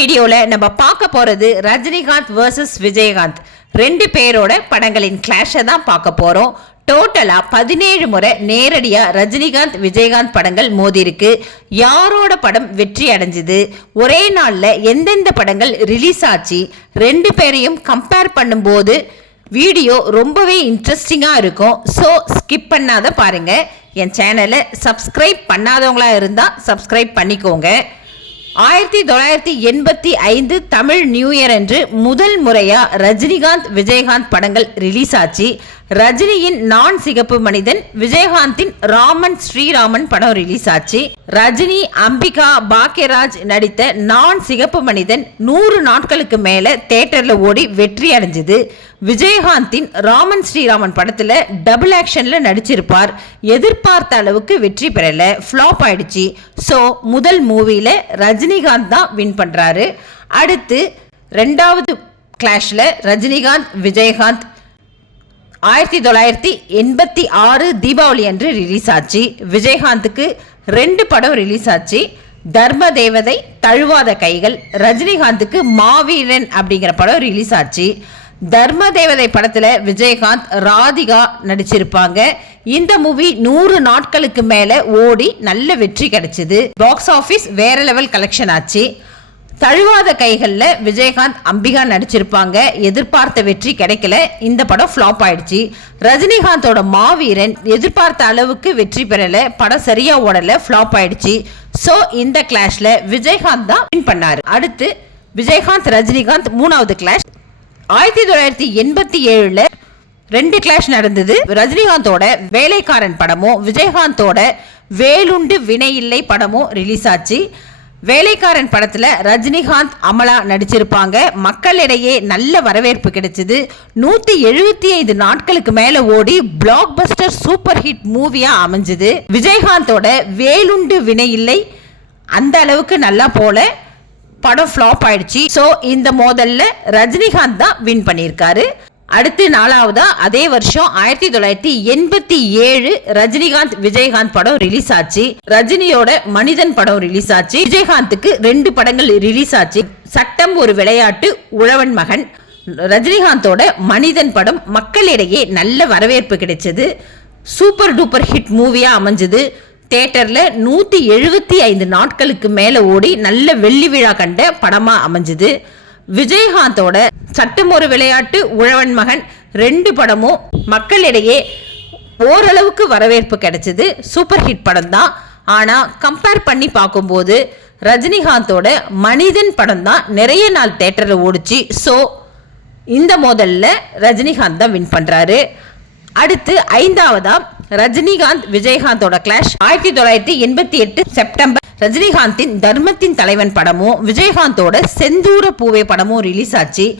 வீடியோவில் நம்ம பார்க்க போகிறது ரஜினிகாந்த் வர்சஸ் விஜயகாந்த். ரெண்டு பேரோட படங்களின் கிளாஷை தான் பார்க்க போகிறோம் டோட்டலாக பதினேழு முறை நேரடியாக ரஜினிகாந்த் விஜயகாந்த் படங்கள் மோதிருக்கு யாரோட படம் வெற்றி அடைஞ்சுது? ஒரே நாளில் எந்தெந்த படங்கள் ரிலீஸ் ஆச்சு? ரெண்டு பேரையும் கம்பேர் பண்ணும்போது வீடியோ ரொம்பவே இன்ட்ரெஸ்டிங்காக இருக்கும். ஸோ ஸ்கிப் பண்ணாத பாருங்க. என் சேனலை சப்ஸ்கிரைப் பண்ணாதவங்களாக இருந்தால் சப்ஸ்கிரைப் பண்ணிக்கோங்க. ஆயிரத்தி தொள்ளாயிரத்தி எண்பத்தி ஐந்து தமிழ் நியூ இயர் அன்று முதல் முறையாக ரஜினிகாந்த் விஜயகாந்த் படங்கள் ரிலீஸ் ஆச்சு. ரஜினியின் நான் சிகப்பு மனிதன் விஜயகாந்தின் ராமன் ஸ்ரீராமன் படம் ரிலீஸ் ஆச்சு. ரஜினி அம்பிகா பாக்யராஜ் நடித்த நான் சிகப்பு மனிதன் நூறு நாட்களுக்கு மேல தேட்டர்ல ஓடி வெற்றி அடைஞ்சது. விஜயகாந்தின் ராமன் ஸ்ரீராமன் படத்துல டபுள் ஆக்ஷன்ல நடிச்சிருப்பார். எதிர்பார்த்த அளவுக்கு வெற்றி பெறல ஃப்ளாப் ஆயிடுச்சு. ஸோ முதல் மூவியில ரஜினிகாந்த் தான் வின் பண்றாரு. அடுத்து ரெண்டாவது கிளாஷில் ரஜினிகாந்த் விஜயகாந்த் ஆயிரத்தி தொள்ளாயிரத்தி எண்பத்தி ஆறு தீபாவளி அன்று ரிலீஸ் ஆச்சு. விஜயகாந்துக்கு ரெண்டு படம் ரிலீஸ் ஆச்சு. தர்ம தேவதை தழுவாத கைகள் ரஜினிகாந்துக்கு மாவீரன் அப்படிங்கிற படம் ரிலீஸ் ஆச்சு. தர்ம தேவதை படத்தில் விஜயகாந்த் ராதிகா நடிச்சிருப்பாங்க. இந்த மூவி நூறு நாட்களுக்கு மேலே ஓடி நல்ல வெற்றி கிடைச்சிது. பாக்ஸ் ஆஃபீஸ் வேற லெவல் கலெக்ஷன் ஆச்சு. தழுவாத கைகளில் விஜயகாந்த் அம்பிகா நடிச்சிருப்பாங்க. எதிர்பார்த்த வெற்றி கிடைக்கல. இந்த படம் ஃப்ளாப் ஆயிடுச்சு. ரஜினிகாந்தோட மாவீரன் எதிர்பார்த்த அளவுக்கு வெற்றி பெறலை. படம் சரியாக ஓடலை ஃப்ளாப் ஆயிடுச்சு. ஸோ இந்த கிளாஷில் விஜயகாந்த் தான் வின் பண்ணார். அடுத்து விஜயகாந்த் ரஜினிகாந்த் மூணாவது கிளாஷ் ஆயிரத்தி தொள்ளாயிரத்தி எண்பத்தி ஏழில் ரெண்டு கிளாஷ் நடந்தது. ரஜினிகாந்தோட வேலைக்காரன் படமும் விஜயகாந்தோட வேலுண்டு வினை இல்லை படமும் ரிலீஸ் ஆச்சு. வேலைக்காரன் படத்துல ரஜினிகாந்த் அமலா நடிச்சிருப்பாங்க. மக்களிடையே நல்ல வரவேற்பு கிடைச்சது. நூத்தி எழுபத்தி ஐந்து நாட்களுக்கு மேல ஓடி பிளாக் பஸ்டர் சூப்பர் ஹிட் மூவியா அமைஞ்சது. விஜயகாந்தோட வேலுண்டு வினை இல்லை. அந்த அளவுக்கு நல்லா போல படம் ஃப்ளாப் ஆயிடுச்சு. ஸோ இந்த மோதல்ல ரஜினிகாந்த் தான் வின் பண்ணியிருக்காரு. அடுத்து நாலாவதா அதே வருஷம் ஆயிரத்தி தொள்ளாயிரத்தி எண்பத்தி ஏழு ரஜினிகாந்த் விஜயகாந்த் படம் ரிலீஸ் ஆச்சு. ரஜினியோட மனிதன் படம் ரிலீஸ் ஆச்சு. விஜயகாந்துக்கு ரெண்டு படங்கள் ரிலீஸ் ஆச்சு. சட்டம் ஒரு விளையாட்டு உழவன் மகன். ரஜினிகாந்தோட மனிதன் படம் மக்களிடையே நல்ல வரவேற்பு கிடைச்சது. சூப்பர் டூப்பர் ஹிட் மூவியா அமைஞ்சது. தேட்டரில் நூற்றி எழுபத்தி ஐந்து நாட்களுக்கு மேலே ஓடி நல்ல வெள்ளி விழா கண்ட படமாக அமைஞ்சுது. விஜயகாந்தோட சட்டம் ஒரு விளையாட்டு உழவன் மகன் ரெண்டு படமும் மக்களிடையே ஓரளவுக்கு வரவேற்பு கிடைச்சது. சூப்பர் ஹிட் படம் தான் ஆனால் கம்பேர் பண்ணி பார்க்கும்போது ரஜினிகாந்தோட மனிதன் படம் தான் நிறைய நாள் தேட்டரில் ஓடிச்சு. ஸோ இந்த மோதலில் ரஜினிகாந்த் தான் வின் பண்ணுறாரு அடுத்து ஐந்தாவதாக ரஜினிகாந்த் விஜயகாந்தோட கிளாஷ் ஆயிரத்தி தொள்ளாயிரத்தி எண்பத்தி எட்டு செப்டம்பர் ரஜினிகாந்தின் தர்மத்தின் தலைவன் படமும் விஜயகாந்தோட செந்தூர பூவே படமும் ரிலீஸ் ஆச்சு.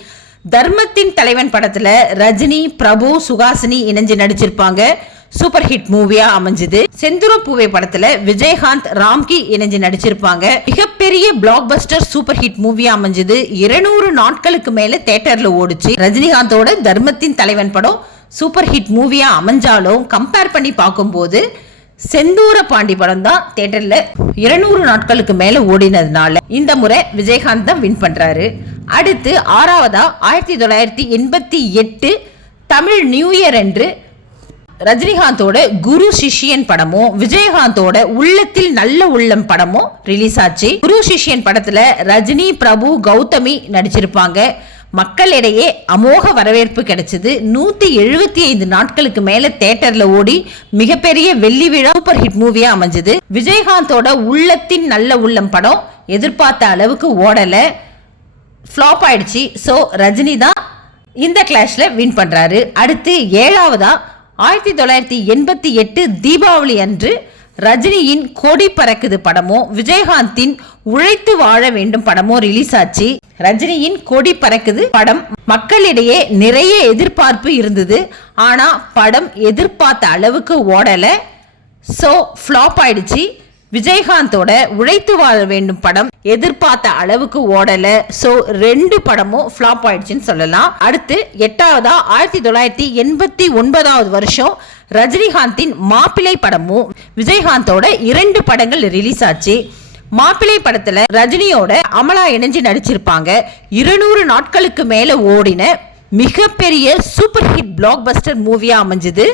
தர்மத்தின் தலைவன் படத்துல ரஜினி பிரபு சுகாசினி இணைஞ்சு நடிச்சிருப்பாங்க. சூப்பர் ஹிட் மூவியா அமைஞ்சது. செந்தூர பூவே படத்துல விஜயகாந்த் ராம்கி இணைஞ்சு நடிச்சிருப்பாங்க. மிகப்பெரிய பிளாக் பஸ்டர் சூப்பர் ஹிட் மூவியா அமைஞ்சது. இருநூறு நாட்களுக்கு மேல தேட்டர்ல ஓடுச்சு. ரஜினிகாந்தோட தர்மத்தின் தலைவன் படம் சூப்பர் ஹிட் மூவியாக அமைஞ்சாலும் கம்பேர் பண்ணி பார்க்கும்போது செந்தூர பாண்டி படம் தான் தேட்டரில் இருநூறு நாட்களுக்கு மேலே ஓடினதுனால இந்த முறை விஜயகாந்த் தான் வின் பண்ணுறாரு அடுத்து ஆறாவதா ஆயிரத்தி தொள்ளாயிரத்தி எண்பத்தி எட்டு தமிழ் நியூ இயர் அன்று ரஜினிகாந்தோட குரு சிஷ்யன் படமும் விஜயகாந்தோட உள்ளத்தில் நல்ல உள்ளம் படமும் ரிலீஸ் ஆச்சு. குரு சிஷ்யன் படத்துல ரஜினி பிரபு கௌதமி நடிச்சிருப்பாங்க. மக்களிடையே அமோக வரவேற்பு கிடைச்சது. நூற்றி எழுபத்தி ஐந்து நாட்களுக்கு மேலே தேட்டரில் ஓடி மிகப்பெரிய வெள்ளி விழா சூப்பர் ஹிட் மூவியாக அமைஞ்சது. விஜயகாந்தோட உள்ளத்தின் நல்ல உள்ளம் படம் எதிர்பார்த்த அளவுக்கு ஓடலை. ஃப்ளாப் ஆயிடுச்சு. ஸோ ரஜினி தான் இந்த கிளாஷில் வின் பண்ணுறாரு அடுத்து ஏழாவதா ஆயிரத்தி தொள்ளாயிரத்தி எண்பத்தி எட்டு தீபாவளி அன்று ரஜினியின் கொடி பறக்குது படமும் விஜயகாந்தின் உழைத்து வாழ வேண்டும் படமும் ரிலீஸ் ஆச்சு. ரஜினியின் கொடி பறக்குது படம். மக்களிடையே நிறைய எதிர்பார்ப்பு இருந்தது. ஆனா படம் எதிர்பார்த்த அளவுக்கு ஓடல. ஸோ ஃப்ளாப் ஆயிடுச்சு. விஜயகாந்தோட உழைத்து வாழ வேண்டும் படம் எதிர்பார்த்த அளவுக்கு ஓடல. ஸோ ரெண்டு படமும் ஃப்ளாப் ஆயிடுச்சுன்னு சொல்லலாம். அடுத்து எட்டாவதா? ஆயிரத்தி தொள்ளாயிரத்தி எண்பத்தி ஒன்பதாவது வருஷம் ரஜினிகாந்தின் மாப்பிள்ளை படமும் விஜயகாந்தோட இரண்டு படங்கள் ரிலீஸ் ஆச்சு. மாப்பிள்ளை படத்துல ரஜினியோட அமலா இணைஞ்சு நடிச்சிருப்பாங்க. இருநூறு நாட்களுக்கு மேல ஓடின மிகப்பெரிய சூப்பர் ஹிட் பிளாக் பஸ்டர் மூவியா அமைஞ்சது.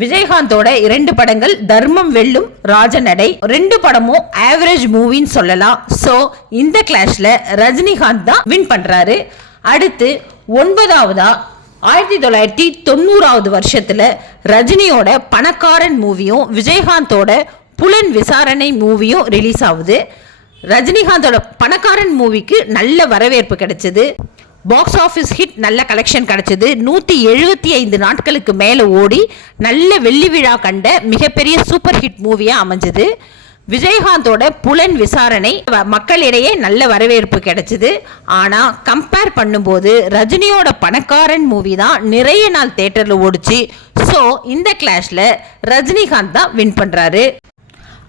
விஜயகாந்தோட இரண்டு படங்கள் தர்மம் வெல்லும் ராஜநடை. ரெண்டு படமும் ஆவரேஜ் மூவின்னு சொல்லலாம். ஸோ இந்த கிளாஷ்ல ரஜினிகாந்த் தான் வின் பண்றாரு. அடுத்து ஒன்பதாவதா ஆயிரத்தி தொள்ளாயிரத்தி தொண்ணூறாவது வருஷத்தில் ரஜினியோட பணக்காரன் மூவியும் விஜயகாந்தோட புலன் விசாரணை மூவியும் ரிலீஸ் ஆகுது. ரஜினிகாந்தோட பணக்காரன் மூவிக்கு நல்ல வரவேற்பு கிடைச்சது. பாக்ஸ் ஆஃபீஸ் ஹிட் நல்ல கலெக்ஷன் கிடைச்சது. நூற்றி எழுபத்தி ஐந்து நாட்களுக்கு மேலே ஓடி நல்ல வெள்ளி விழா கண்ட மிகப்பெரிய சூப்பர் ஹிட் மூவியாக அமைஞ்சது. விஜயகாந்தோட புலன் விசாரணை வ- மக்களிடையே நல்ல வரவேற்பு கிடைச்சது. ஆனால் கம்பேர் பண்ணும்போது ரஜினியோட பணக்காரன் மூவி தான் நிறைய நாள் தேட்டரில் ஓடிச்சு. ஸோ இந்த கிளாஷில் ரஜினிகாந்த் தான் வின் பண்ணுறாரு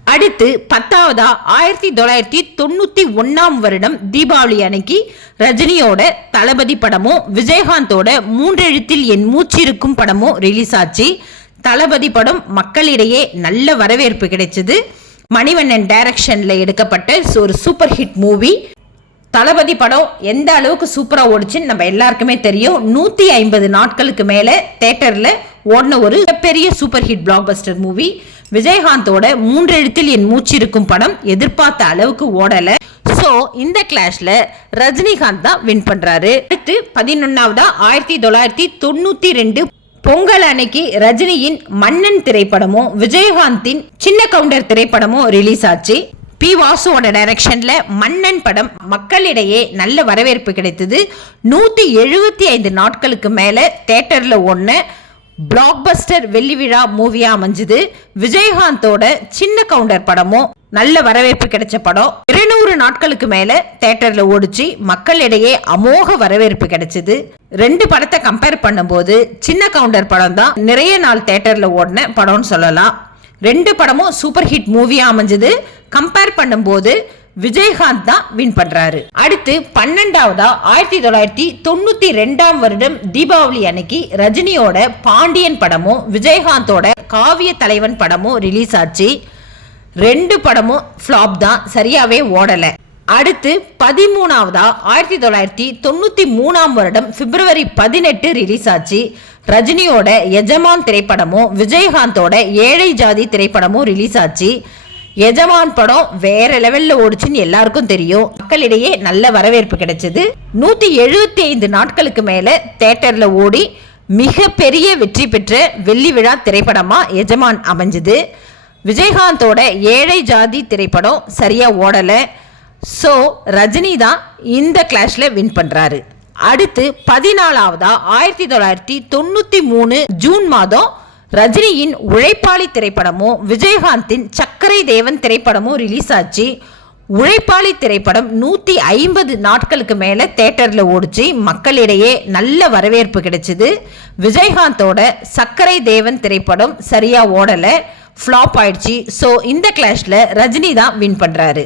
அடுத்து பத்தாவதா ஆயிரத்தி தொள்ளாயிரத்தி தொண்ணூத்தி ஒன்னாம் வருடம் தீபாவளி அன்னைக்கு ரஜினியோட தளபதி படமும் விஜயகாந்தோட மூன்றெழுத்தில் என் மூச்சு இருக்கும் படமும் ரிலீஸ் ஆச்சு. தளபதி படம் மக்களிடையே நல்ல வரவேற்பு கிடைச்சது. மணிவண்ணன் டைரக்ஷனில் எடுக்கப்பட்ட ஒரு சூப்பர் ஹிட் மூவி தளபதி படம் எந்த அளவுக்கு சூப்பராக ஓடுச்சுன்னு நம்ம எல்லாருக்குமே தெரியும். நூற்றி ஐம்பது நாட்களுக்கு மேலே தேட்டரில் ஓடின ஒரு பெரிய super hit blockbuster movie விஜயகாந்தோட மூன்றெழுத்தில் என் மூச்சு இருக்கும் படம் எதிர்பார்த்த அளவுக்கு ஓடலை. ஸோ இந்த கிளாஷ்ல ரஜினிகாந்த் தான் வின் பண்றாரு. அடுத்து பதினொன்னாவதா ஆயிரத்தி தொள்ளாயிரத்தி தொண்ணூத்தி ரெண்டு பொங்கல் அன்னைக்கு ரஜினியின் மன்னன் திரைப்படமும் விஜயகாந்தின் சின்ன கவுண்டர் திரைப்படமும் ரிலீஸ் ஆச்சு. பி வாசுவோட டைரக்ஷன்ல மன்னன் படம் மக்களிடையே நல்ல வரவேற்பு கிடைத்தது. நூத்தி எழுபத்தி ஐந்து நாட்களுக்கு மேல தேட்டர்ல ஒன்று பிளாக் பஸ்டர் வெள்ளி விழா மூவியா அமைஞ்சுது. விஜயகாந்தோட சின்ன கவுண்டர் படமும் நல்ல வரவேற்பு கிடைச்ச படம். இருநூறு நாட்களுக்கு மேல தேட்டர்ல ஓடிச்சு மக்களிடையே அமோக வரவேற்பு கிடைச்சது. ரெண்டு படத்தை கம்பேர் பண்ணும்போது சின்ன கவுண்டர் படம் தான் நிறைய நாள் தேட்டர்ல ஓடின படம்னு சொல்லலாம். ரெண்டு படமும் சூப்பர் ஹிட் மூவியா அமைஞ்சது. கம்பேர் பண்ணும்போது விஜயகாந்த் தான் வின் பண்றாரு. அடுத்து பன்னெண்டாவதா ஆயிரத்தி தொள்ளாயிரத்தி தொண்ணூத்தி ரெண்டாம் வருடம் தீபாவளி அன்னைக்கு ரஜினியோட பாண்டியன் படமும் விஜயகாந்தோட காவிய தலைவன் படமும் ரிலீஸ் ஆச்சு. ரெண்டு படமும் ஃப்ளாப் தான் சரியாவே ஓடல. அடுத்து பதிமூணாவதா ஆயிரத்தி தொள்ளாயிரத்தி தொண்ணூத்தி மூணாம் வருடம் பிப்ரவரி பதினெட்டு ரிலீஸ் ஆச்சு. ரஜினியோட எஜமான் திரைப்படமும் விஜயகாந்தோட ஏழை ஜாதி திரைப்படமும் ரிலீஸ் ஆச்சு. எஜமான் படம் வேற லெவல்ல ஓடுச்சுன்னு எல்லாருக்கும் தெரியும். மக்களிடையே நல்ல வரவேற்பு கிடைச்சது. நூத்தி எழுபத்தி ஐந்து நாட்களுக்கு மேல தேட்டர்ல ஓடி மிகப்பெரிய வெற்றி பெற்ற வெள்ளி விழா திரைப்படமா எஜமான் அமைஞ்சது. விஜயகாந்தோட ஏழை ஜாதி திரைப்படம் சரியா ஓடல. ஸோ ரஜினி தான் இந்த கிளாஷ்ல வின் பண்றாரு. அடுத்து பதினாலாவதா ஆயிரத்தி தொள்ளாயிரத்தி தொண்ணூத்தி மூணு ஜூன் மாதம் ரஜினியின் உழைப்பாளி திரைப்படமும் விஜயகாந்தின் சக்கரை தேவன் திரைப்படமும் ரிலீஸ் ஆச்சு. உழைப்பாளி திரைப்படம் நூற்றி ஐம்பது நாட்களுக்கு மேலே தேட்டரில் ஓடிச்சு. மக்களிடையே நல்ல வரவேற்பு கிடைச்சிது. விஜயகாந்தோட சக்கரை தேவன் திரைப்படம் சரியாக ஓடல ஃப்ளாப் ஆயிடுச்சு. ஸோ இந்த கிளாஷில் ரஜினி தான் வின் பண்ணுறாரு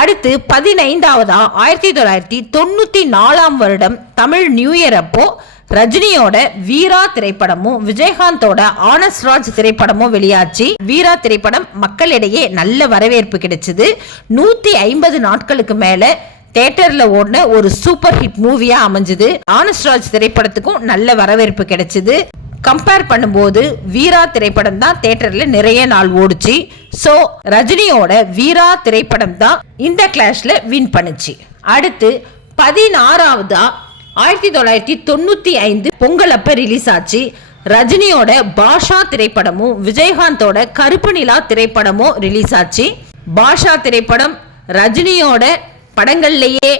அடுத்து பதினைந்தாவதாக ஆயிரத்தி தொள்ளாயிரத்தி தொண்ணூற்றி நாலாம் வருடம் தமிழ் நியூ இயர் அப்போது ரஜினியோட வீரா திரைப்படமும் விஜயகாந்தோட ஆனஸ்ட் ராஜ் திரைப்படமும் வெளியாச்சு. வீரா திரைப்படம் மக்களிடையே நல்ல வரவேற்பு கிடைச்சது. நூத்தி ஐம்பது நாட்களுக்கு மேல தேட்டர்ல ஓடின ஒரு சூப்பர் ஹிட் மூவியா அமைஞ்சது. ஆனஸ்ட் ராஜ் திரைப்படத்துக்கும் நல்ல வரவேற்பு கிடைச்சது. கம்பேர் பண்ணும்போது வீரா திரைப்படம் தான் தேட்டர்ல நிறைய நாள் ஓடுச்சு. ஸோ ரஜினியோட வீரா திரைப்படம் தான் இந்த கிளாஷ்ல வின் பண்ணுச்சு. அடுத்து பதினாறாவதா ஆயிரத்தி தொள்ளாயிரத்தி தொண்ணூத்தி ஐந்து பொங்கல் அப்ப ரிலீஸ் ஆச்சு. ரஜினியோட பாஷா திரைப்படமும் விஜயகாந்தோட கருப்பு நிலா திரைப்படமும் ரிலீஸ் ஆச்சு. பாஷா திரைப்படம் ரஜினியோட படங்கள்லேயே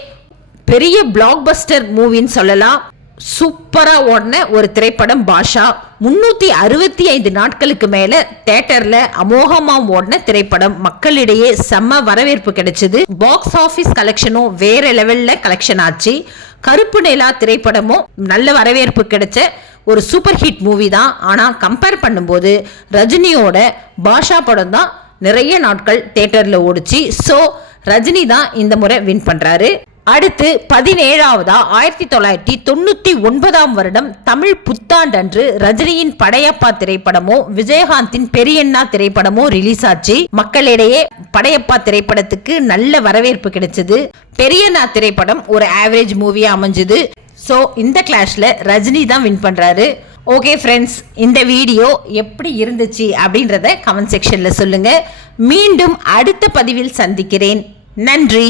பெரிய பிளாக் பஸ்டர் மூவின்னு சொல்லலாம். சூப்பரா ஓடின ஒரு திரைப்படம் பாஷா. முன்னூத்தி அறுபத்தி ஐந்து நாட்களுக்கு மேல தேட்டர்ல அமோகமா ஓடின திரைப்படம். மக்களிடையே செம்ம வரவேற்பு கிடைச்சது. பாக்ஸ் ஆபீஸ் கலெக்ஷனும் வேற லெவல்ல கலெக்ஷன் ஆச்சு. கருப்பு நிலா திரைப்படமும் நல்ல வரவேற்பு கிடைச்ச ஒரு சூப்பர் ஹிட் மூவி தான். ஆனால் கம்பேர் பண்ணும்போது ரஜினியோட பாஷா படம் தான் நிறைய நாட்கள் தேட்டரில் ஓடிச்சு. ஸோ ரஜினி தான் இந்த முறை வின் பண்ணுறாரு அடுத்து பதினேழாவதா? ஆயிரத்தி தொள்ளாயிரத்தி தொண்ணூத்தி ஒன்பதாம் வருடம் தமிழ் புத்தாண்டன்று ரஜினியின் படையப்பா திரைப்படமோ விஜயகாந்தின் பெரியண்ணா திரைப்படமோ ரிலீஸ் ஆச்சு. மக்களிடையே படையப்பா திரைப்படத்துக்கு நல்ல வரவேற்பு கிடைச்சது. பெரியண்ணா திரைப்படம் ஒரு ஆவரேஜ் மூவியா அமைஞ்சது. ஸோ இந்த கிளாஷ்ல ரஜினி தான் வின் பண்றாரு. ஓகே ஃப்ரெண்ட்ஸ் இந்த வீடியோ எப்படி இருந்துச்சு அப்படின்றத கமெண்ட் செக்ஷன்ல சொல்லுங்க. மீண்டும் அடுத்த பதிவில் சந்திக்கிறேன். நன்றி.